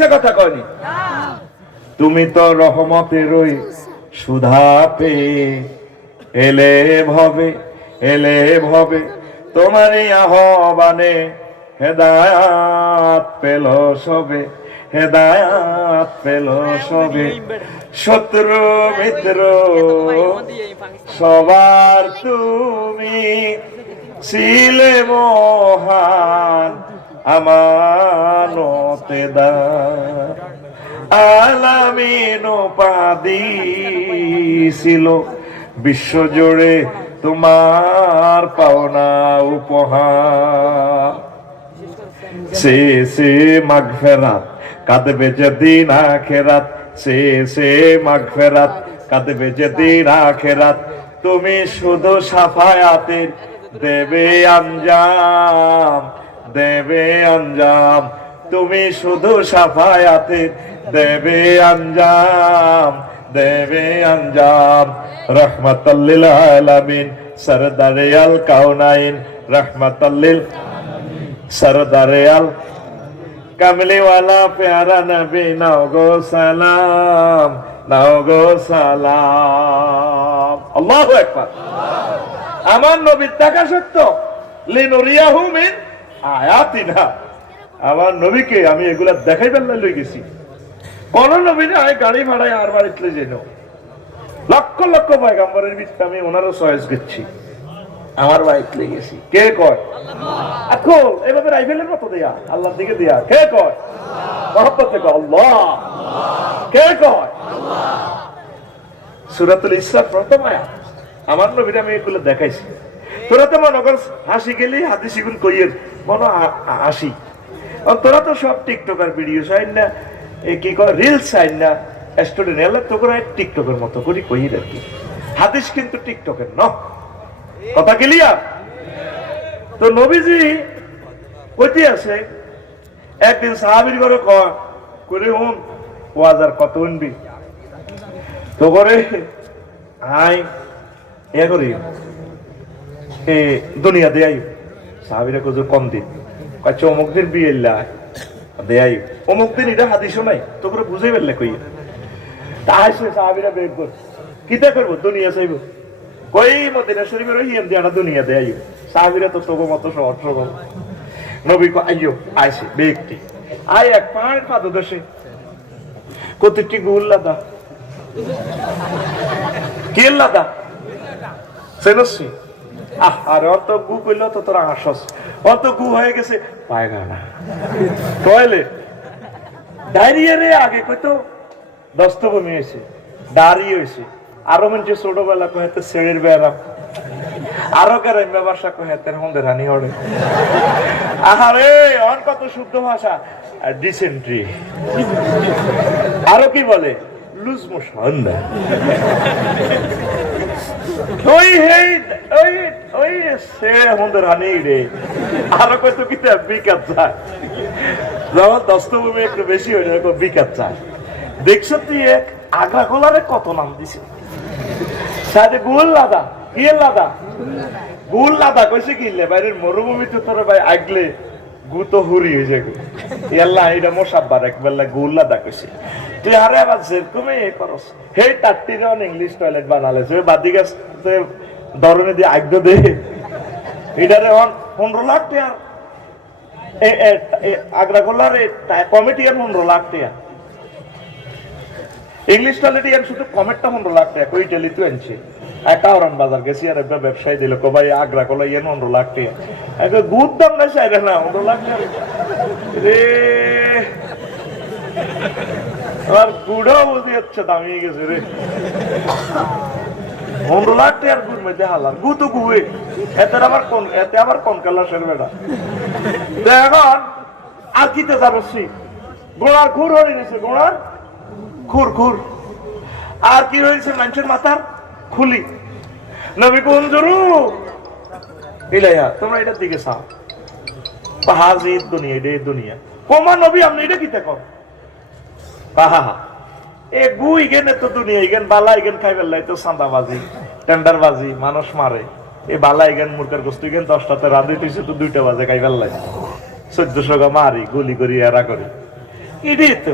মিছা কথা কয়নি। তুমি তো রহমতের ওই সুধা পেয়ে এলে ভবে তোমারই আহ্বানে হেদায়াত পেল সবে, হেদায়াত পেল সবে। শত্রু মিত্র সবার তুমি ছিলে মহান আমানতেদার। আলামিন উপাধি ছিল বিশ্বজুড়ে তোমার পাওনা উপহার। সে মাগফিরাত কাঁদবে যেদিন আখিরাত, সে মাগফিরাত কাঁদবে যেদিন আখিরাত। তুমি শুধু সাফায়াতের দেবে আঞ্জাম, দেবে আঞ্জাম। তুমি শুধু সাফায়াতের দেবে আঞ্জাম, দেবে আঞ্জাম। রহমাতাল লিল আলামিন সরদারে আল কাউনাইন, রহমাতাল লিল সরদারে আল কামলিওয়ালা প্যারা নবী, নাও গো সালাম, নাও গো সালাম। আল্লাহু আকবার। আমার নবীর দেখা সত্য, লিনুরিয়াহু মিন আয়াতিনা। আমার নবীকে আমি এগুলা দেখাইবার লই গেছি। কোন নবী নাই গাড়ি ভাড়ায় আর বাড়িতে যেন, লক্ষ লক্ষ পয়গম্বরের ভিতরে আমি ওনারও সয়েস গেছি, আমার বাড়িতে গেছি। কে কয়? এখন এভাবে রাইফেলের মতো দেয়া, আল্লাহর দিকে দেয়া। কে কয়? মহব্বতে কয় আল্লাহ। কে কয়? সূরাতুল ইসরা প্রথম আয়াত। আমার নবীর আমি এগুলো দেখাইছি। তোরা তো মনে কর হাসি গেলি হাদিস গুণ কইয়ের মনে হাসি। তোরা তো সব টিকটকার ভিডিও চাই না, কি কয় রিলস চাই না, স্টুডেন্ট এলে তো করে টিকটকের মতো করি কইর আর কি। হাদিস কিন্তু টিকটকের ন। কথা ক্লিয়ার? তো নবীজি কইতে আছে একদিন সাহাবীর ঘরে কয় করে হুন ওয়াজার কত উনবি তো করে আই এ করি এ দুনিয়া দেয়াই। সাহাবীরা কত কম দিন কয় অমুক দিন বিয়ে দেয়াই, অমুক দিন এটা হাদিসও নাই তো করে বুঝাই ফেললে কই। তা আসে সাহাবীরা বের কর কিতা করবো, দুনিয়া চাইব। কই মদিনা শরীফের ওই হিয়াম দিয়া দুনিয়া দেয়াই। সাহাবীরা তো তবু মতো সহজ সরল। নবী কয় আইয়ো আইছে ব্যক্তি আই এক পাঁচ পাদ দেশে কতটি গুল্লাদা কেল্লাদা সেনসি। আর অত গু কইল তো তোরা আসস, অত গু হয়ে গেছে পায়খানা টয়লেট ডায়রিয়া রে। আগে কইতো দস্তবমি হয়েছে, দাঁড়িয়ে হয়েছে। আরো মানুষ ছোটবেলা কহেতে ছেড়ের বেড়া, আরো গ্রাম্য ভাষা কহেতে হন্দের হানি হড়ে। আহারে অন কত শুদ্ধ ভাষা, ডিসেন্ট্রি। আরো কি বলে লুজ মোশন। ওই হেই ওই ওই সে হন্দের হানি রে। আরো কত কি বিকাত যায়, যখন দস্তভূমি একটু বেশি হয়ে যায় বিকাত যায়। দেখছো তুই এক আগ্রা কলারে কত নাম দিছে। সাথে গুল লাদা ইয়ে লাদা গুল লাদা কইছে কিনলে বাইরের মরুভূমিতে তোরা ভাই আগলে গু তো হুরি হয়ে যায়। ইয়াল্লা এটা মোসাব্বার একবেলা গুল লাদা কইছে। তুই আরে আবার যেরকমই এ করস হে টাট্টির ইংলিশ টয়লেট বানালে বাদি গাছ ধরনে দিয়ে আগ্য দে এটারে 15 লাখ টাকা আগ্রা গোলার কমিটি 15 লাখ টাকা ইংলিশ টয়লেট শুধু কমেটটা 15 লাখ টাকা কই টেলি তুই আনছে। কাউরান বাজার গেছি আর একটা ব্যবসায়ী দিল কো ভাই আগ্রা গোলা 15 লাখ টাকা। গুড় দাম না চাই না 15 লাখ টাকা রে। আর গুড়াও বুঝে যাচ্ছে দামিয়ে গেছে রে। 15 লাখ টাকার গুড় মধ্যে হালার গু তো গুয়ে এতে আবার কোন কালার বেটা। এখন আর কিতে যাবছি গোড়ার খুর হয়ে গেছে, গোড়ার খুর খুর। আর কি হয়েছে মানুষের মাথার খুলি। নবী কোন জরু ইলাইয়া তোমরা এটার দিকে চাও পাহাড় দুনিয়া এটা দুনিয়া কমা নবী আপনি এটা কিতে কর পাহা এ গু ইগেন তো দুনিয়া ইগেন বালা ইগেন খাইবার লাই তো চাঁদাবাজি টেন্ডারবাজি মানুষ মারে এই বালা ইগেন মুরগের গোস্ত ইগেন 10টাতে রাঁধি তুইছে তো 2টা বাজে খাইবার লাই 1400 মারি গুলি করি এরা করি ইডিয়েট।